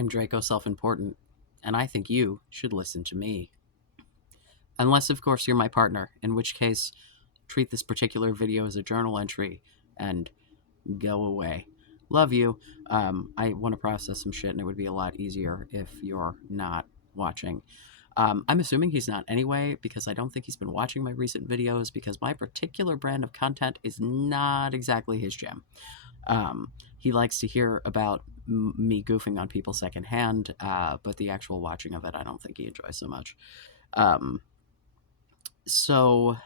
I'm Draco Self-Important, and I think you should listen to me. Unless, of course, you're my partner, in which case, treat this particular video as a journal entry and go away. Love you. I want to process some shit, and it would be a lot easier if you're not watching. I'm assuming he's not anyway, because I don't think he's been watching my recent videos, because my particular brand of content is not exactly his jam. He likes to hear about me goofing on people secondhand, but the actual watching of it, I don't think he enjoys so much. So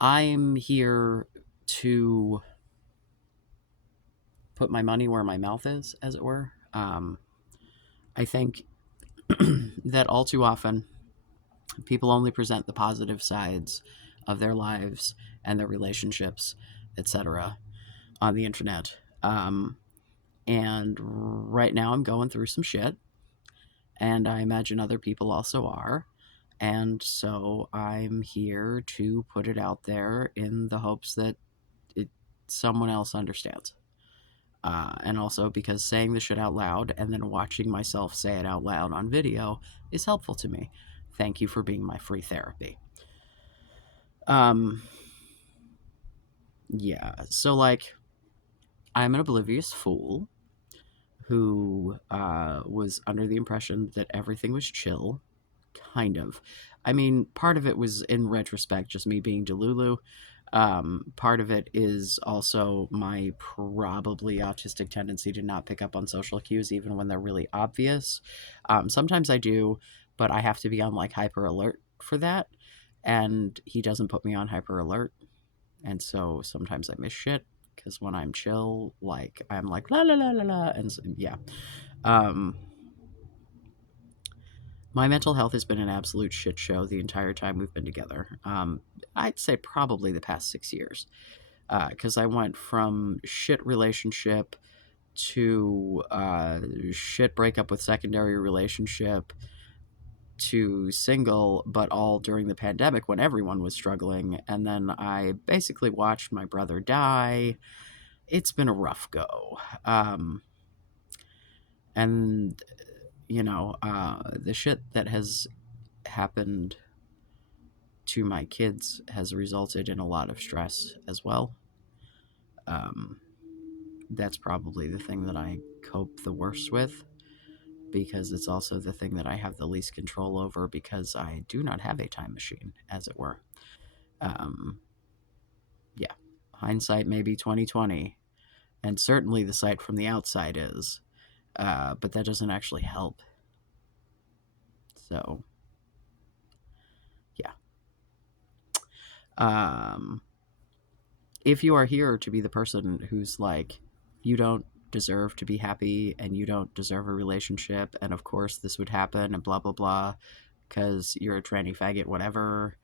I'm here to put my money where my mouth is, as it were. I think that all too often people only present the positive sides of their lives and their relationships, etc., on the internet. And right now I'm going through some shit, and I imagine other people also are. And so I'm here to put it out there in the hopes that someone else understands. And also because saying the shit out loud and then watching myself say it out loud on video is helpful to me. Thank you for being my free therapy. Yeah, so like, I'm an oblivious fool who was under the impression that everything was chill. Kind of. I mean, part of it was in retrospect just me being Delulu. Part of it is also my probably autistic tendency to not pick up on social cues even when they're really obvious. Sometimes I do, but I have to be on like hyper alert for that. And he doesn't put me on hyper alert. And so sometimes I miss shit because when I'm chill, like I'm like la la la la la. And so, yeah. My mental health has been an absolute shit show the entire time we've been together. I'd say probably the past 6 years. Because I went from shit relationship to shit breakup with secondary relationship to single, but all during the pandemic when everyone was struggling. And then I basically watched my brother die. It's been a rough go. And, the shit that has happened to my kids has resulted in a lot of stress as well. That's probably the thing that I cope the worst with, because it's also the thing that I have the least control over, because I do not have a time machine, as it were. Yeah, hindsight may be 2020, and certainly the sight from the outside is, but that doesn't actually help. So, yeah. If you are here to be the person who's like, you don't deserve to be happy and you don't deserve a relationship, and of course this would happen and blah blah blah because you're a tranny faggot, whatever,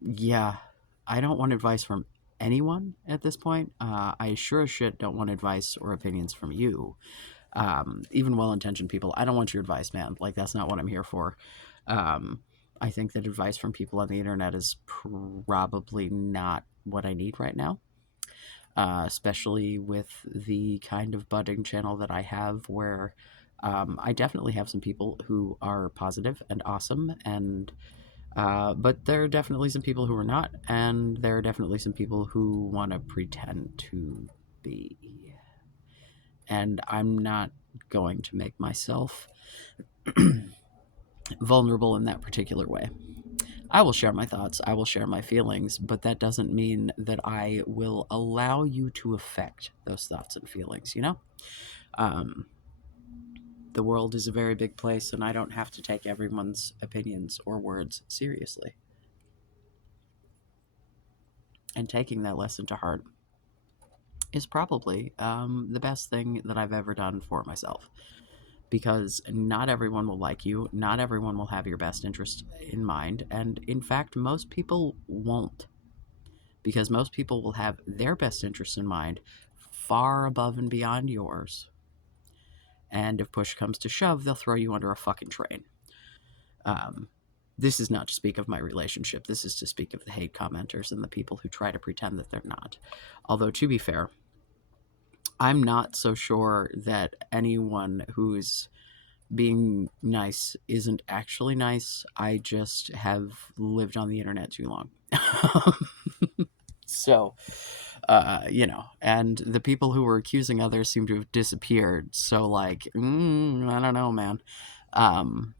yeah, I don't want advice from anyone at this point. I sure as shit don't want advice or opinions from you. Even well-intentioned people, I don't want your advice, man. Like, that's not what I'm here for. I think that advice from people on the internet is probably not what I need right now, especially with the kind of budding channel that I have, where I definitely have some people who are positive and awesome, and but there are definitely some people who are not, and there are definitely some people who want to pretend to be. And I'm not going to make myself vulnerable in that particular way. I will share my thoughts, I will share my feelings, but that doesn't mean that I will allow you to affect those thoughts and feelings, you know? The world is a very big place, and I don't have to take everyone's opinions or words seriously. And taking that lesson to heart is probably the best thing that I've ever done for myself. Because not everyone will like you, not everyone will have your best interest in mind, and in fact, most people won't. Because most people will have their best interest in mind far above and beyond yours. And if push comes to shove, they'll throw you under a fucking train. This is not to speak of my relationship. This is to speak of the hate commenters and the people who try to pretend that they're not. Although, to be fair, I'm not so sure that anyone who's being nice isn't actually nice. I just have lived on the internet too long. So, and the people who were accusing others seem to have disappeared. So, like, I don't know, man. Um,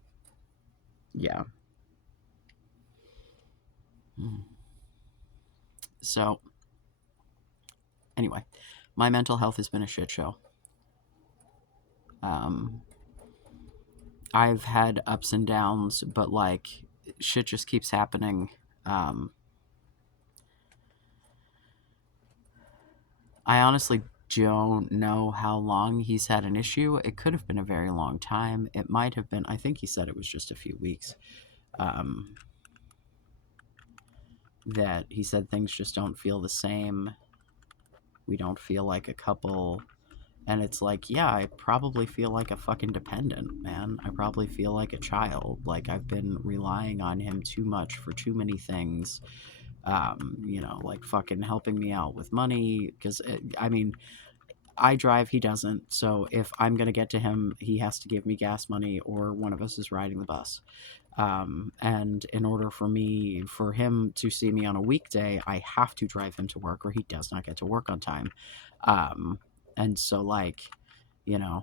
yeah. So, anyway, my mental health has been a shit show. Um, I've had ups and downs, but like, shit just keeps happening. Um, I honestly don't know how long he's had an issue. It could have been a very long time. It might have been, I think he said it was just a few weeks. Um, that he said things just don't feel the same. We don't feel like a couple. And it's like, yeah, I probably feel like a fucking dependent, man. I probably feel like a child. Like I've been relying on him too much for too many things. Like fucking helping me out with money. Because, I mean, I drive, he doesn't. So if I'm going to get to him, he has to give me gas money or one of us is riding the bus. And in order for him to see me on a weekday, I have to drive him to work or he does not get to work on time. Um, and so, like,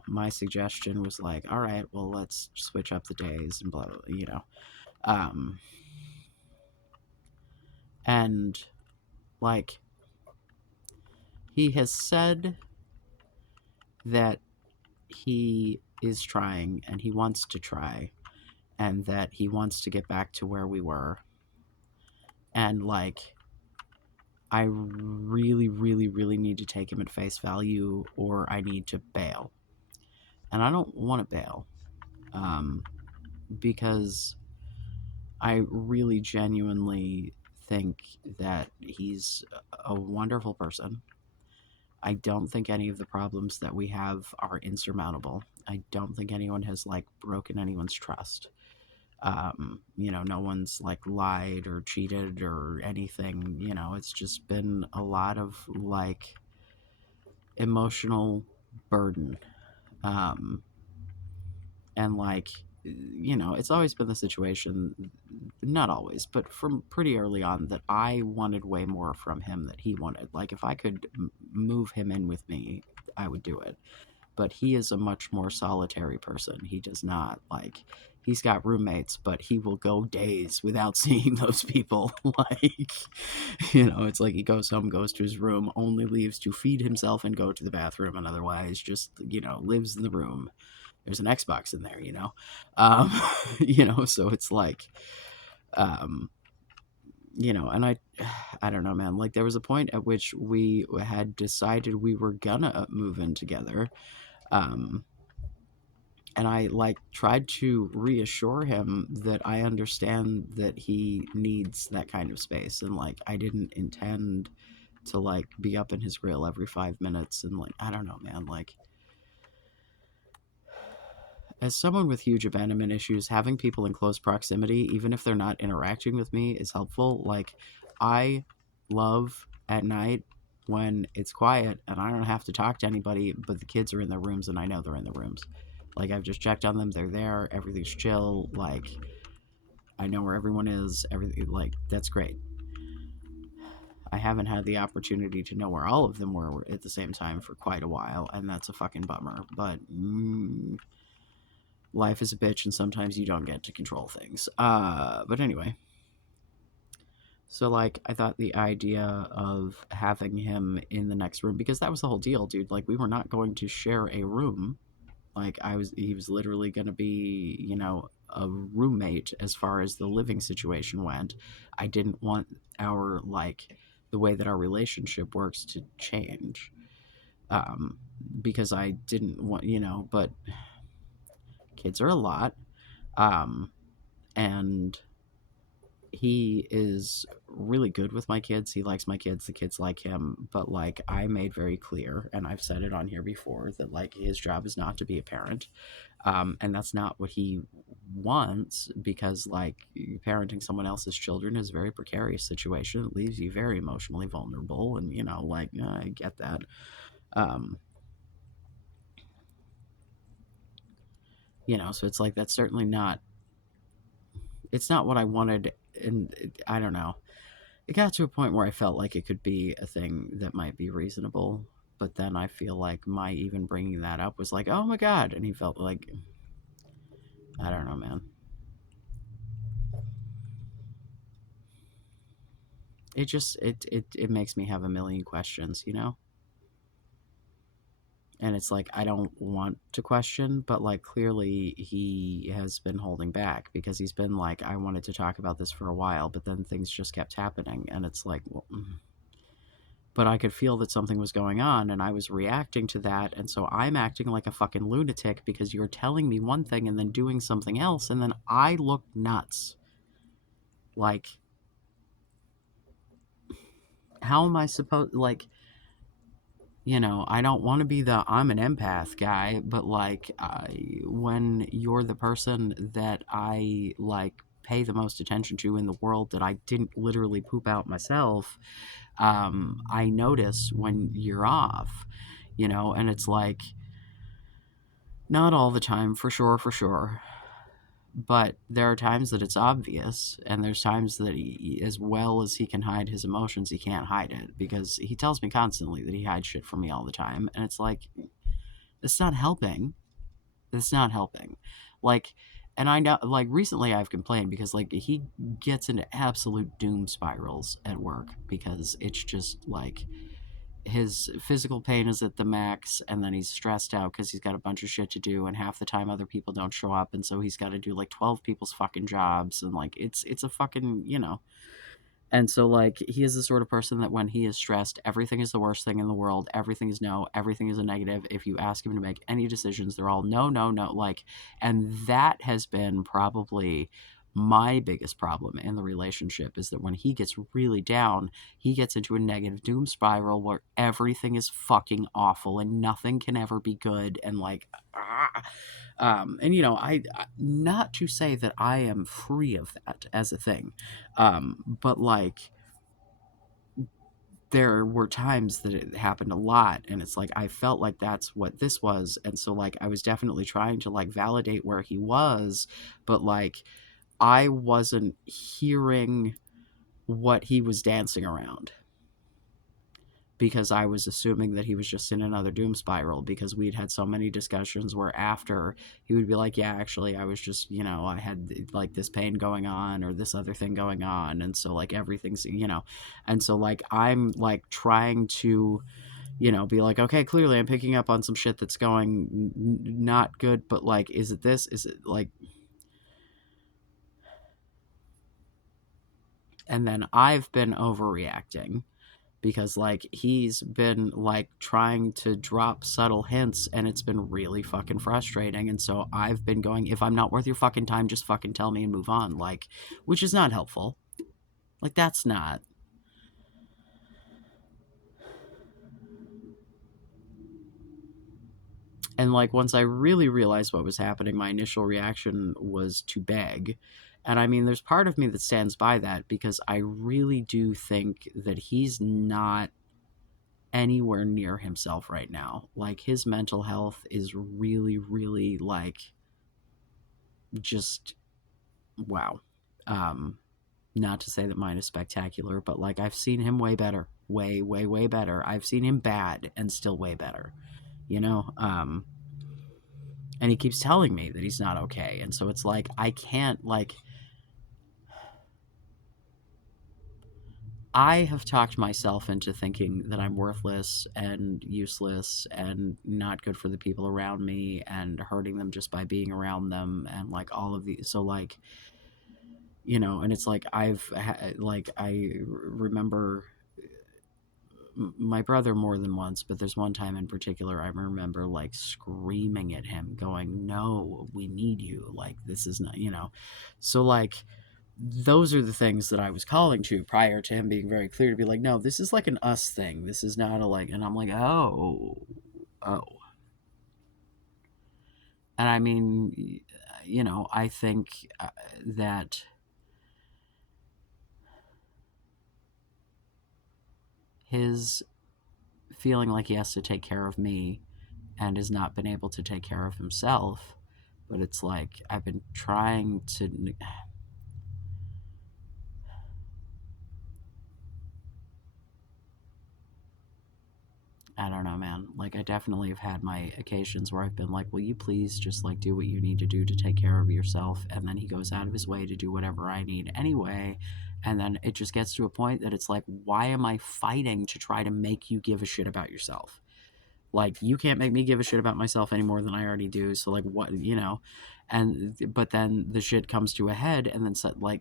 my suggestion was like, all right, well, let's switch up the days and blah, blah, Um, and, like, he has said that he is trying and he wants to try and that he wants to get back to where we were. And, like, I really, really, really need to take him at face value or I need to bail. And I don't want to bail um, because I really genuinely think that he's a wonderful person. I don't think any of the problems that we have are insurmountable. I don't think anyone has like broken anyone's trust. No one's like lied or cheated or anything. It's just been a lot of like emotional burden. Um, and like, it's always been the situation, not always, but from pretty early on, that I wanted way more from him that he wanted. Like, if I could move him in with me, I would do it. But he is a much more solitary person. He does not like. He's got roommates, but he will go days without seeing those people. Like, it's like he goes home, goes to his room, only leaves to feed himself and go to the bathroom, and otherwise just, lives in the room. There's an Xbox in there, um, so it's like, um, and I don't know, man. Like there was a point at which we had decided we were gonna move in together, um, and I like tried to reassure him that I understand that he needs that kind of space, and like I didn't intend to like be up in his grill every 5 minutes, and like I don't know, man, like as someone with huge abandonment issues, having people in close proximity, even if they're not interacting with me, is helpful. Like, I love at night when it's quiet and I don't have to talk to anybody, but the kids are in their rooms and I know they're in their rooms. Like, I've just checked on them, they're there, everything's chill. Like, I know where everyone is, everything, like, that's great. I haven't had the opportunity to know where all of them were at the same time for quite a while, and that's a fucking bummer. But life is a bitch and sometimes you don't get to control things. But anyway. So like I thought the idea of having him in the next room, because that was the whole deal, dude. Like we were not going to share a room. Like he was literally gonna be, a roommate as far as the living situation went. I didn't want our like the way that our relationship works to change. Um, because I didn't want, but kids are a lot. Um, and he is really good with my kids. He likes my kids. The kids like him. But like I made very clear, and I've said it on here before, that like his job is not to be a parent, and that's not what he wants because like parenting someone else's children is a very precarious situation. It leaves you very emotionally vulnerable, and like I get that. Um, So it's like that's certainly not, it's not what I wanted. And I don't know. It got to a point where I felt like it could be a thing that might be reasonable. But then I feel like my even bringing that up was like, oh my God. And he felt like, I don't know, man. It makes me have a million questions. And it's like, I don't want to question, but like clearly he has been holding back because he's been like, I wanted to talk about this for a while, but then things just kept happening. And it's like, well, but I could feel that something was going on and I was reacting to that. And so I'm acting like a fucking lunatic because you're telling me one thing and then doing something else. And then I look nuts. Like, how am I supposed, like, I don't want to be the I'm an empath guy, but like, when you're the person that I like pay the most attention to in the world that I didn't literally poop out myself, I notice when you're off, and it's like, not all the time, for sure. But there are times that it's obvious, and there's times that he, as well as he can hide his emotions, he can't hide it because he tells me constantly that he hides shit from me all the time, and it's like, it's not helping. It's not helping. Like, and I know, like, recently I've complained because, like, he gets into absolute doom spirals at work because it's just like his physical pain is at the max, and then he's stressed out because he's got a bunch of shit to do, and half the time other people don't show up, and so he's got to do like 12 people's fucking jobs, and like it's a fucking, and so, like, he is the sort of person that when he is stressed, everything is the worst thing in the world. Everything is no. Everything is a negative. If you ask him to make any decisions, they're all no, no, no. Like, and that has been probably my biggest problem in the relationship is that when he gets really down, he gets into a negative doom spiral where everything is fucking awful and nothing can ever be good. And, like, and not to say that I am free of that as a thing, but like there were times that it happened a lot, and it's like I felt like that's what this was, and so like I was definitely trying to like validate where he was, but like I wasn't hearing what he was dancing around because I was assuming that he was just in another doom spiral because we'd had so many discussions where after he would be like, yeah, actually, I was just, I had like this pain going on or this other thing going on. And so, like, everything's. And so, like, I'm like trying to, be like, okay, clearly I'm picking up on some shit that's going not good, but like, is it this? Is it like, and then I've been overreacting because like he's been like trying to drop subtle hints and it's been really fucking frustrating, and so I've been going, if I'm not worth your fucking time, just fucking tell me and move on, like, which is not helpful. Like, that's not. And like once I really realized what was happening, my initial reaction was to beg. And I mean, there's part of me that stands by that because I really do think that he's not anywhere near himself right now. Like, his mental health is really, really like just wow. Um, Not to say that mine is spectacular, but like I've seen him way better, way, way, way better. I've seen him bad and still way better, you know. And he keeps telling me that he's not okay, and so it's like I can't like. I have talked myself into thinking that I'm worthless and useless and not good for the people around me and hurting them just by being around them and like all of these. So like, and it's like like remember my brother more than once, but there's one time in particular I remember like screaming at him, going, "No, we need you. Like, this is not." So like those are the things that I was calling to prior to him being very clear to be like, "No, this is like an us thing. This is not a like." And I'm like, "Oh, oh." And I mean, I think that his feeling like he has to take care of me and has not been able to take care of himself But it's like I've been trying to. I don't know, man. Like, I definitely have had my occasions where I've been like, will you please just, like, do what you need to do to take care of yourself? And then he goes out of his way to do whatever I need anyway. And then it just gets to a point that it's like, why am I fighting to try to make you give a shit about yourself? Like, you can't make me give a shit about myself any more than I already do. So, like, what, you know? And, but then the shit comes to a head, and then, like,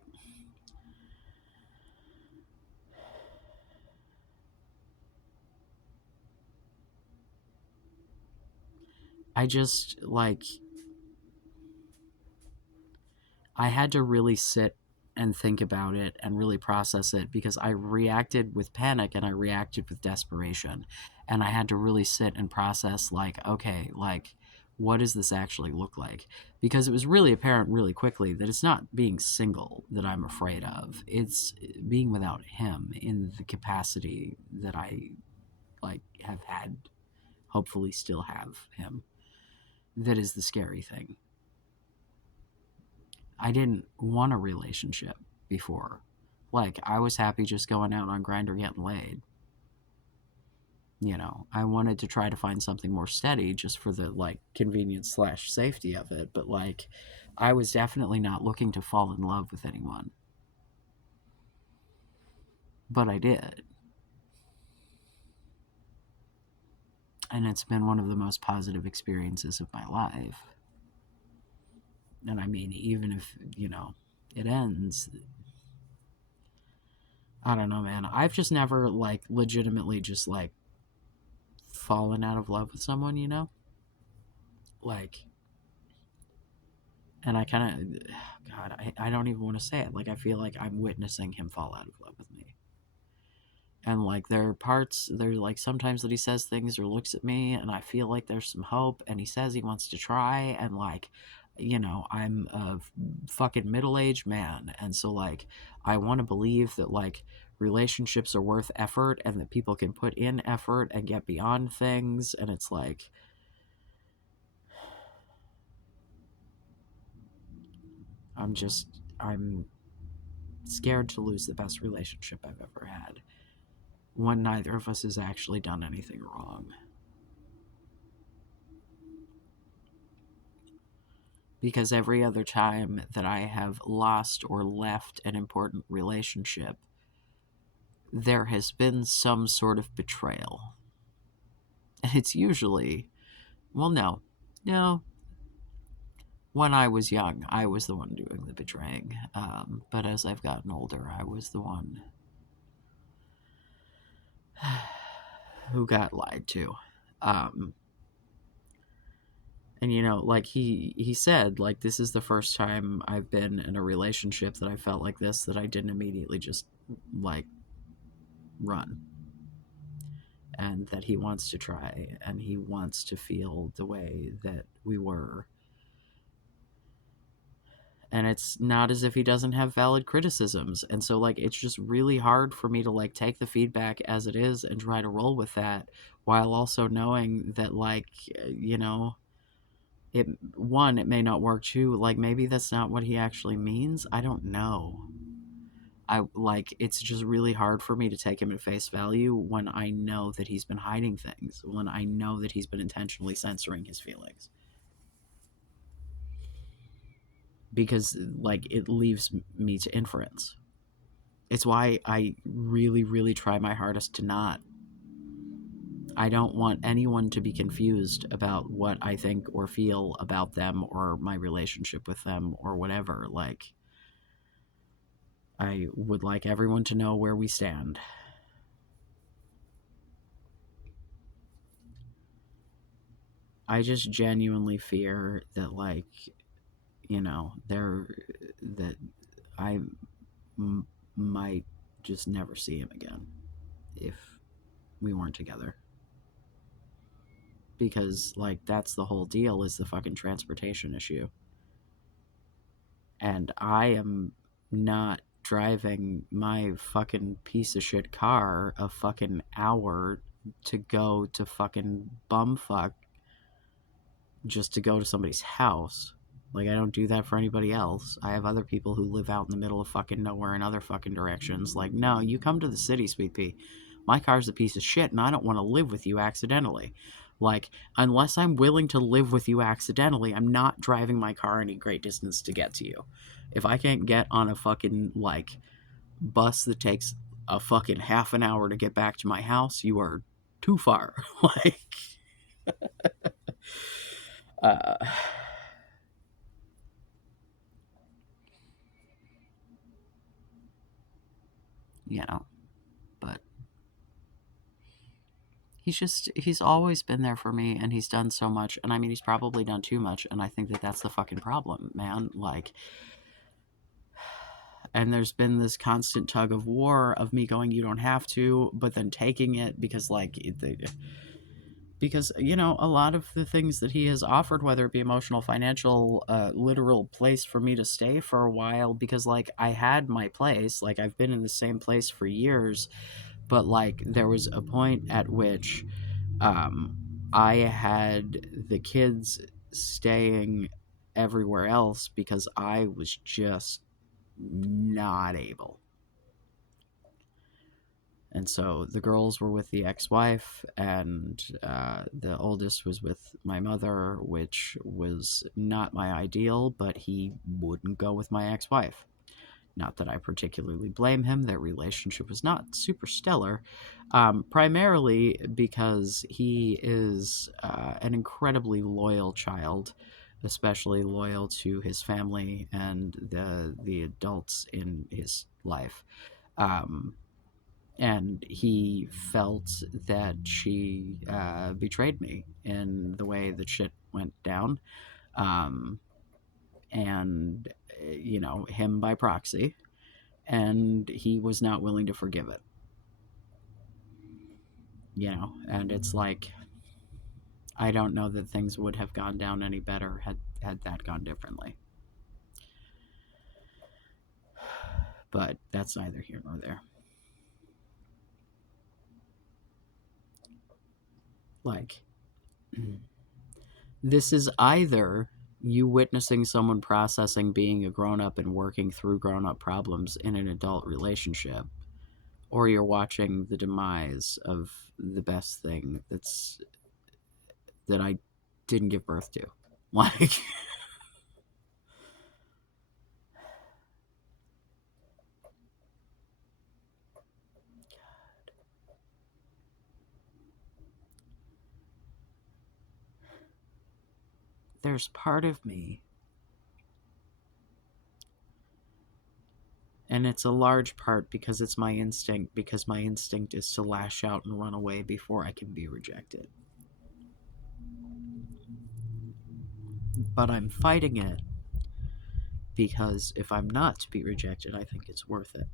I just, like, I had to really sit and think about it and really process it because I reacted with panic and I reacted with desperation. And I had to really sit and process, like, okay, like, what does this actually look like? Because it was really apparent really quickly that it's not being single that I'm afraid of. It's being without him in the capacity that I, like, have had, hopefully still have him. That is the scary thing. I didn't want a relationship before. Like, I was happy just going out on Grindr getting laid. You know, I wanted to try to find something more steady just for the, like, convenience slash safety of it. But, like, I was definitely not looking to fall in love with anyone. But I did. And it's been one of the most positive experiences of my life. And I mean, even if, you know, it ends, I don't know, man. I've just never, like, legitimately just, like, fallen out of love with someone, you know? Like, and I kind of, God, I don't even want to say it. Like, I feel like I'm witnessing him fall out of love with me. And, like, there are parts, there's, like, sometimes that he says things or looks at me, and I feel like there's some hope, and he says he wants to try, and, like, you know, I'm a fucking middle aged man. And so, like, I want to believe that, like, relationships are worth effort and that people can put in effort and get beyond things. And it's like, I'm scared to lose the best relationship I've ever had when neither of us has actually done anything wrong. Because every other time that I have lost or left an important relationship, there has been some sort of betrayal. And it's usually, well, no. When I was young, I was the one doing the betraying. But as I've gotten older, I was the one who got lied to. Um, and you know, like he said, like, this is the first time I've been in a relationship that I felt like this, that I didn't immediately just, like, run. And that he wants to try and he wants to feel the way that we were. And it's not as if he doesn't have valid criticisms. And so, like, it's just really hard for me to, like, take the feedback as it is and try to roll with that, while also knowing that, like, you know, it, one, it may not work. Two, like, maybe that's not what he actually means. I don't know. I, like, it's just really hard for me to take him at face value when I know that he's been hiding things, when I know that he's been intentionally censoring his feelings, because, like, it leaves me to inference. It's why I really, really try my hardest to not. I don't want anyone to be confused about what I think or feel about them or my relationship with them or whatever. Like, I would like everyone to know where we stand. I just genuinely fear that, like, you know, that I might just never see him again if we weren't together. Because, like, that's the whole deal, is the fucking transportation issue. And I am not driving my fucking piece of shit car a fucking hour to go to fucking bumfuck just to go to somebody's house. Like, I don't do that for anybody else. I have other people who live out in the middle of fucking nowhere in other fucking directions. Like, no, you come to the city, sweet pea. My car's a piece of shit, and I don't want to live with you accidentally. Like, unless I'm willing to live with you accidentally, I'm not driving my car any great distance to get to you. If I can't get on a fucking, like, bus that takes a fucking half an hour to get back to my house, you are too far. Like, uh, you know, but he's always been there for me, and he's done so much. And I mean, he's probably done too much, and I think that that's the fucking problem, man. Like, and there's been this constant tug of war of me going, you don't have to, but then taking it because, like, because, you know, a lot of the things that he has offered, whether it be emotional, financial, literal place for me to stay for a while, because, like, I had my place, like, I've been in the same place for years, but, like, there was a point at which um, I had the kids staying everywhere else because I was just not able. And so the girls were with the ex-wife, and the oldest was with my mother, which was not my ideal, but he wouldn't go with my ex-wife. Not that I particularly blame him. Their relationship was not super stellar, primarily because he is an incredibly loyal child, especially loyal to his family and the adults in his life. Um, and he felt that she betrayed me in the way that shit went down, um, and you know, him by proxy, and he was not willing to forgive it. You know, and it's like, I don't know that things would have gone down any better had that gone differently. But that's neither here nor there. Like, this is either you witnessing someone processing being a grown up and working through grown up problems in an adult relationship, or you're watching the demise of the best thing that I didn't give birth to. Like, there's part of me, and it's a large part because it's my instinct, because my instinct is to lash out and run away before I can be rejected. But I'm fighting it because if I'm not to be rejected, I think it's worth it.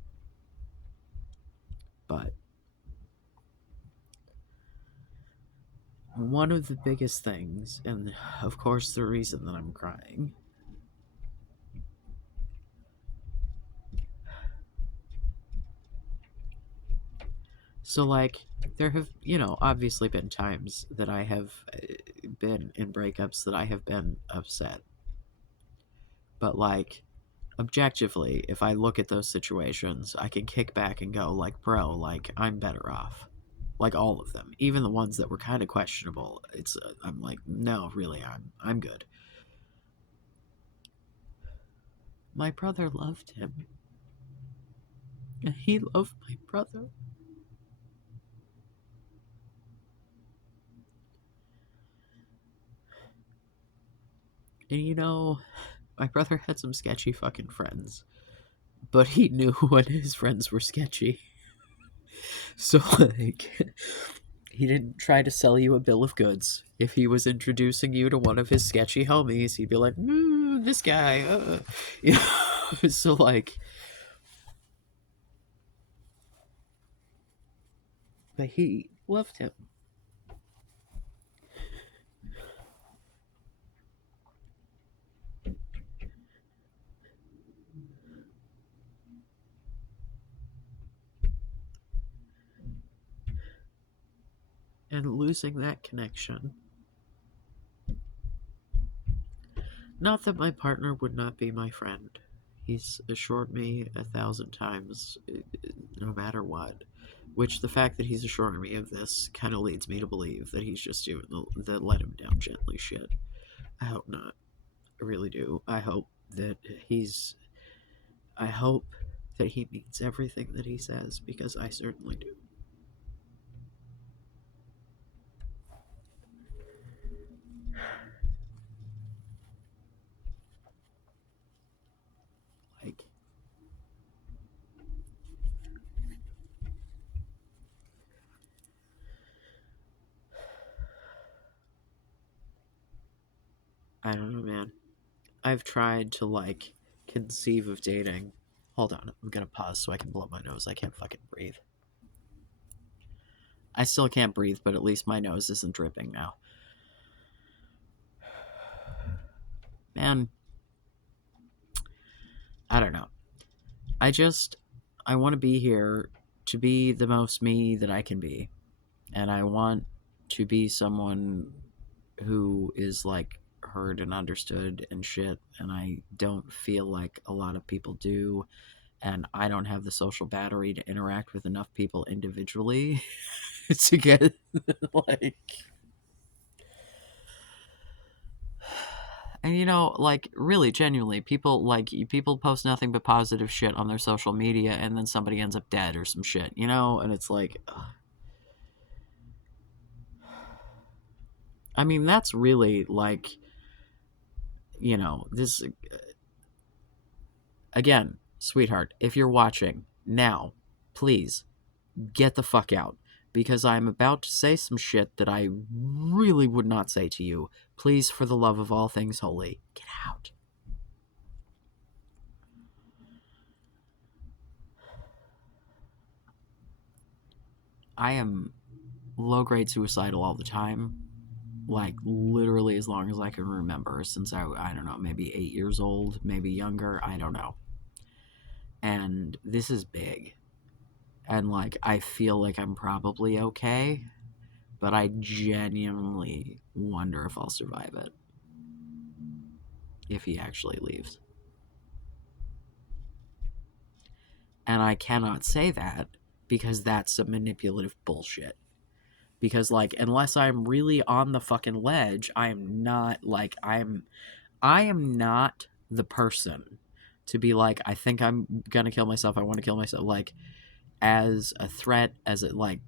But one of the biggest things, and of course the reason that I'm crying, so, like, there have, you know, obviously been times that I have been in breakups that I have been upset. But, like, objectively, if I look at those situations, I can kick back and go, like, bro, like, I'm better off. Like, all of them, even the ones that were kind of questionable. I'm like, no, really, I'm good. My brother loved him. And he loved my brother. And you know, my brother had some sketchy fucking friends, but he knew when his friends were sketchy. So, like, he didn't try to sell you a bill of goods. If he was introducing you to one of his sketchy homies, he'd be like, this guy, you know? So, like, but he loved him. And losing that connection Not that my partner would not be my friend. He's assured me 1,000 times, no matter what. Which the fact that he's assuring me of this kind of leads me to believe that he's just doing the let him down gently shit. I hope not. I really do. That he's. I hope that he means everything that he says, because I certainly do. Like, I don't know, man. I've tried to, like, conceive of dating. Hold on, I'm gonna pause so I can blow my nose. I can't fucking breathe. I still can't breathe, but at least my nose isn't dripping now. Man, I don't know. I want to be here to be the most me that I can be. And I want to be someone who is, like, heard and understood and shit. And I don't feel like a lot of people do. And I don't have the social battery to interact with enough people individually to get, like, and like, really, genuinely, people post nothing but positive shit on their social media, and then somebody ends up dead or some shit, and it's like, ugh. I mean, that's really, like, this, again, sweetheart, if you're watching now, please get the fuck out, because I'm about to say some shit that I really would not say to you. Please, for the love of all things holy, get out. I am low-grade suicidal all the time, like, literally as long as I can remember, since I don't know, maybe 8 years old, maybe younger, I don't know. And this is big. And, like, I feel like I'm probably okay, but I genuinely wonder if I'll survive it. If he actually leaves. And I cannot say that because that's some manipulative bullshit. Because, like, unless I'm really on the fucking ledge, I am not, like, I am not the person to be like, I think I'm gonna kill myself, I want to kill myself, like, as a threat, as it, like,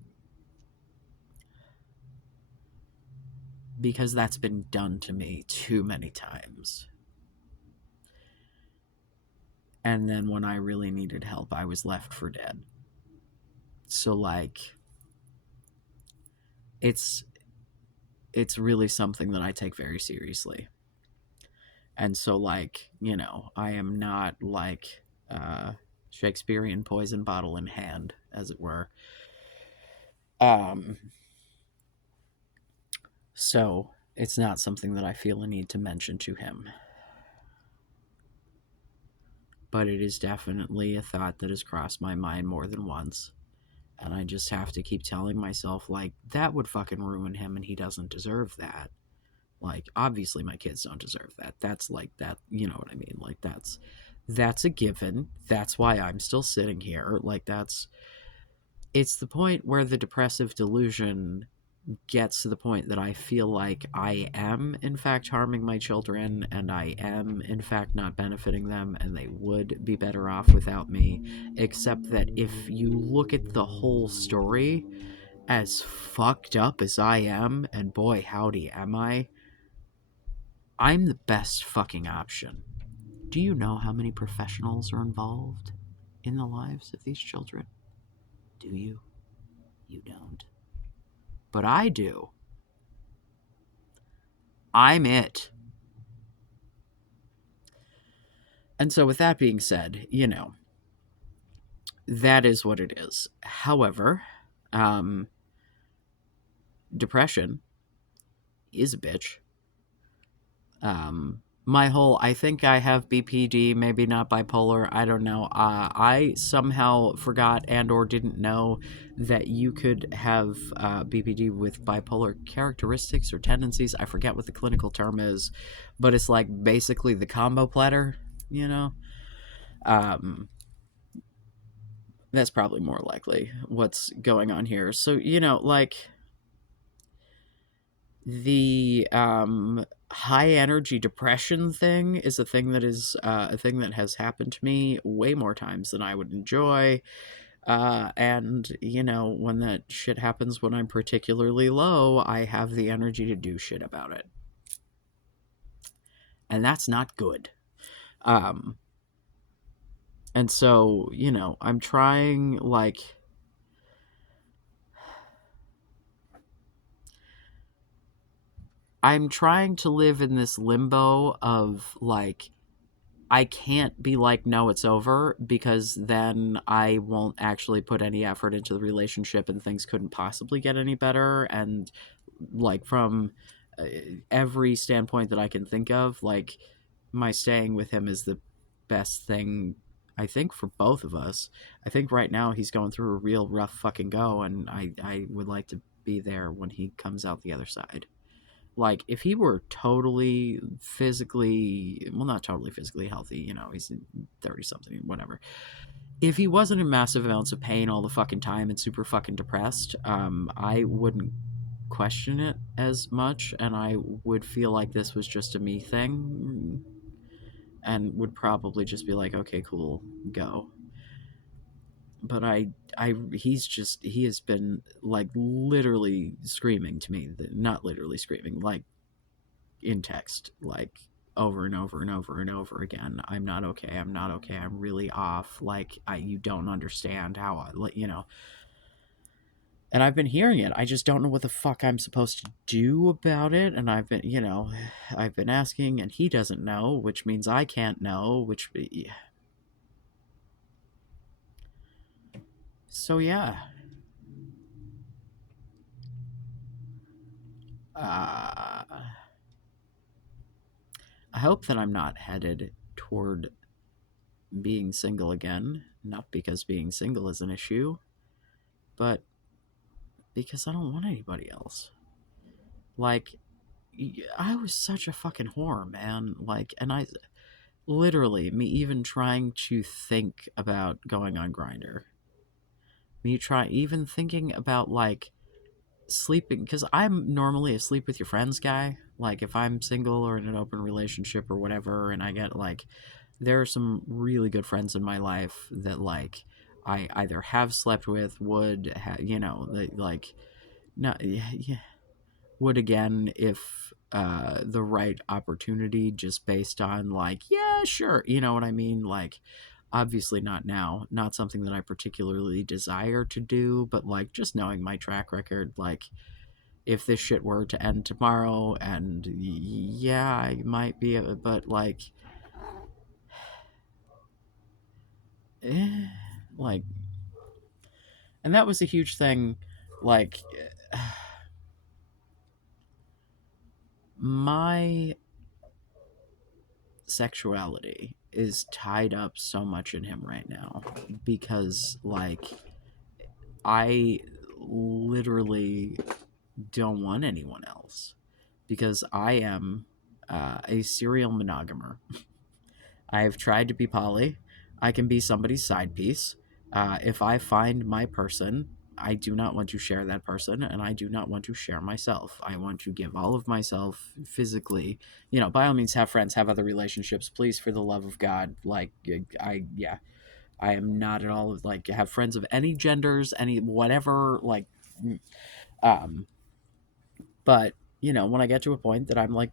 because that's been done to me too many times. And then when I really needed help, I was left for dead. So, like, it's really something that I take very seriously. And so, like, I am not, like, Shakespearean poison bottle in hand, as it were. Um, so it's not something that I feel a need to mention to him. But it is definitely a thought that has crossed my mind more than once. And I just have to keep telling myself, like, that would fucking ruin him, and he doesn't deserve that. Like, obviously my kids don't deserve that. That's, like, that, you know what I mean? Like, that's a given. That's why I'm still sitting here. Like, it's the point where the depressive delusion gets to the point that I feel like I am, in fact, harming my children, and I am, in fact, not benefiting them, and they would be better off without me. Except that if you look at the whole story, as fucked up as I am, and boy, howdy am I'm the best fucking option. Do you know how many professionals are involved in the lives of these children? Do you? You don't. But I do. I'm it. And so, with that being said, that is what it is. However, depression is a bitch. My whole, I think I have BPD, maybe not bipolar, I don't know. I somehow forgot and or didn't know that you could have BPD with bipolar characteristics or tendencies. I forget what the clinical term is, but it's like basically the combo platter, you know. um, that's probably more likely what's going on here. So, like the high energy depression thing is a thing that is a thing that has happened to me way more times than I would enjoy. And when that shit happens when I'm particularly low, I have the energy to do shit about it, and that's not good. um and so, I'm trying, like, I'm trying to live in this limbo of, like, I can't be like, no, it's over, because then I won't actually put any effort into the relationship and things couldn't possibly get any better. And, like, from uh, every standpoint that I can think of, like, my staying with him is the best thing, I think, for both of us. I think right now he's going through a real rough fucking go, and I would like to be there when he comes out the other side. Like, if he were totally physically, well, not totally physically healthy, he's 30 something, whatever. If he wasn't in massive amounts of pain all the fucking time and super fucking depressed, I wouldn't question it as much, and I would feel like this was just a me thing, and would probably just be like, okay, cool, go. But he has been, like, literally screaming to me, not literally screaming, like, in text, like, over and over and over and over again, I'm not okay, I'm not okay, I'm really off, like, you don't understand how I, like, and I've been hearing it, I just don't know what the fuck I'm supposed to do about it. And I've been, I've been asking, and he doesn't know, which means I can't know, which, so yeah. uh I hope that I'm not headed toward being single again, not because being single is an issue, but because I don't want anybody else. Like, I was such a fucking whore, man. Like, and I literally, me even trying to think about going on Grinder, me try even thinking about, like, sleeping, because I'm normally a sleep with your friends guy. Like, if I'm single or in an open relationship or whatever, and I get, like, there are some really good friends in my life that, like, I either have slept with, would like, no, yeah, would again if the right opportunity, just based on, like, yeah, sure, you know what I mean, like, obviously not now, not something that I particularly desire to do, but, like, just knowing my track record, like, if this shit were to end tomorrow, and yeah, I might be, but, like, eh, like, and that was a huge thing, like, my sexuality is tied up so much in him right now, because, like, I literally don't want anyone else, because I am a serial monogamer. I have tried to be poly. I can be somebody's side piece. If I find my person, I do not want to share that person, and I do not want to share myself. I want to give all of myself physically. By all means, have friends, have other relationships. Please, for the love of God, like, yeah, I am not at all, like, have friends of any genders, any whatever, like, um, but, when I get to a point that I'm, like,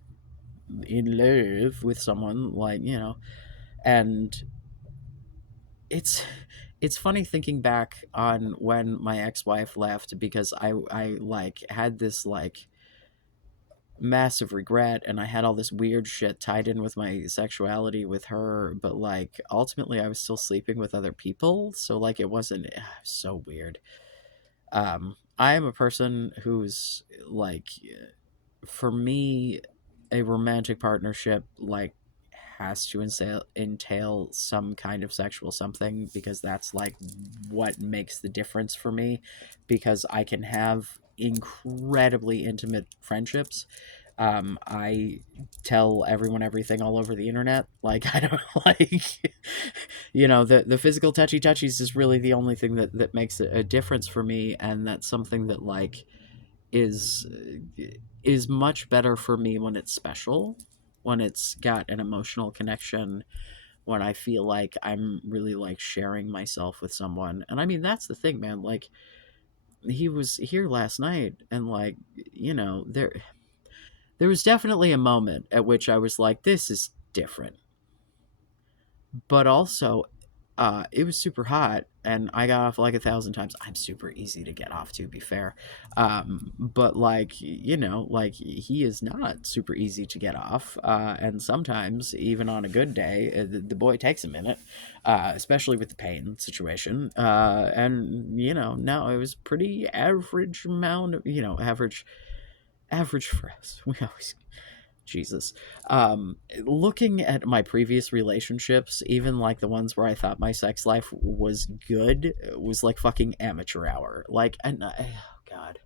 in love with someone, like, and it's funny thinking back on when my ex-wife left, because I like had this, like, massive regret, and I had all this weird shit tied in with my sexuality with her, but, like, ultimately I was still sleeping with other people, so, like, it wasn't so weird. I am a person who's, like, for me, a romantic partnership, like, has to entail some kind of sexual something, because that's like what makes the difference for me, because I can have incredibly intimate friendships. I tell everyone everything all over the internet. Like, I don't like, the physical touchies is really the only thing that makes a difference for me, and that's something that like is is much better for me when it's special, when it's got an emotional connection, when I feel like I'm really like sharing myself with someone. And I mean, that's the thing, man. Like, he was here last night, and like, there was definitely a moment at which I was like, this is different. But also, it was super hot, and I got off like 1,000 times. I'm super easy to get off, to be fair. But like, like, he is not super easy to get off. And sometimes, even on a good day, the boy takes a minute, especially with the pain situation. And no, it was pretty average amount of, average for us. We always, Jesus. Looking at my previous relationships, even like the ones where I thought my sex life was good, was like fucking amateur hour. Like, and oh God.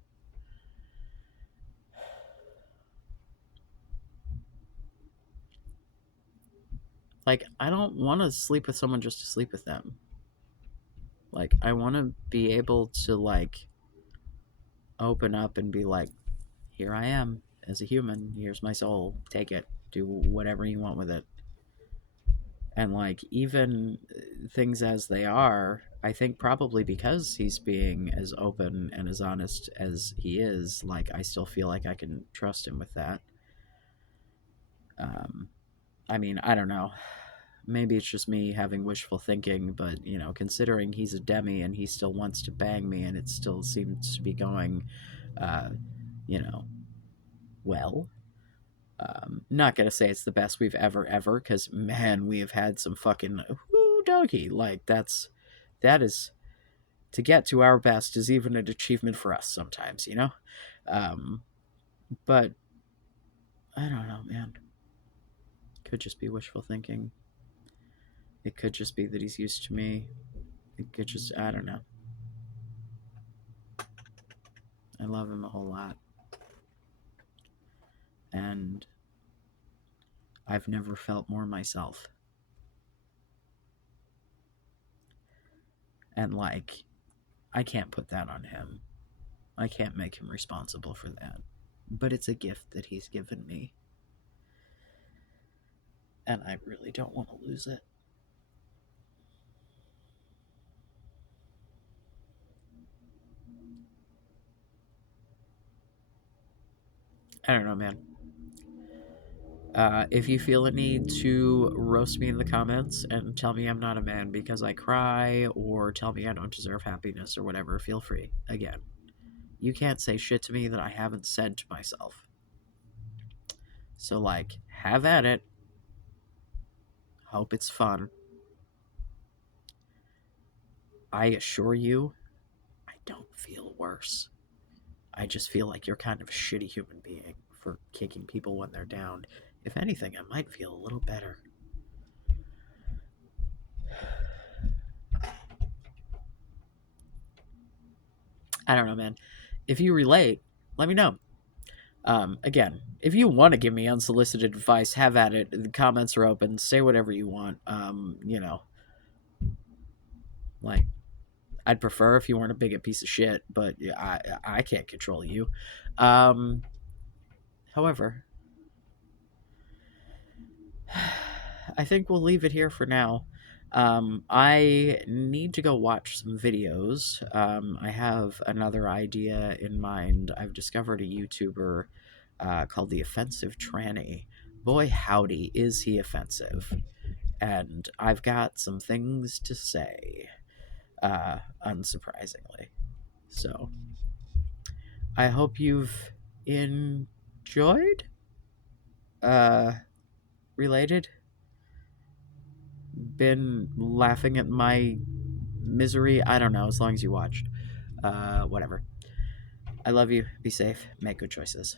Like, I don't want to sleep with someone just to sleep with them. Like, I want to be able to like open up and be like, here I am as a human. Here's my soul. Take it. Do whatever you want with it. And like, even things as they are, I think probably because he's being as open and as honest as he is, like, I still feel like I can trust him with that. um I mean, I don't know, maybe it's just me having wishful thinking, but considering he's a demi and he still wants to bang me, and it still seems to be going uh you know well. Not gonna say it's the best we've ever, because man, we have had some fucking whoo doggy. Like, that is, to get to our best is even an achievement for us sometimes, Um, but I don't know, man. Could just be wishful thinking. It could just be that he's used to me. It could just, I don't know. I love him a whole lot, and I've never felt more myself. And like, I can't put that on him. I can't make him responsible for that. But it's a gift that he's given me, and I really don't want to lose it. I don't know, man. If you feel a need to roast me in the comments and tell me I'm not a man because I cry, or tell me I don't deserve happiness or whatever, feel free. Again, you can't say shit to me that I haven't said to myself. So, like, have at it. Hope it's fun. I assure you, I don't feel worse. I just feel like you're kind of a shitty human being for kicking people when they're down. If anything, I might feel a little better. I don't know, man. If you relate, let me know. Again, if you want to give me unsolicited advice, have at it. The comments are open. Say whatever you want. Like, I'd prefer if you weren't a bigot piece of shit, but I can't control you. Um, However, I think we'll leave it here for now. I need to go watch some videos. I have another idea in mind. I've discovered a YouTuber called The Offensive Tranny. Boy, howdy, is he offensive. And I've got some things to say, unsurprisingly. So, I hope you've enjoyed. Related? Been laughing at my misery? I don't know, as long as you watched. Whatever. I love you. Be safe. Make good choices.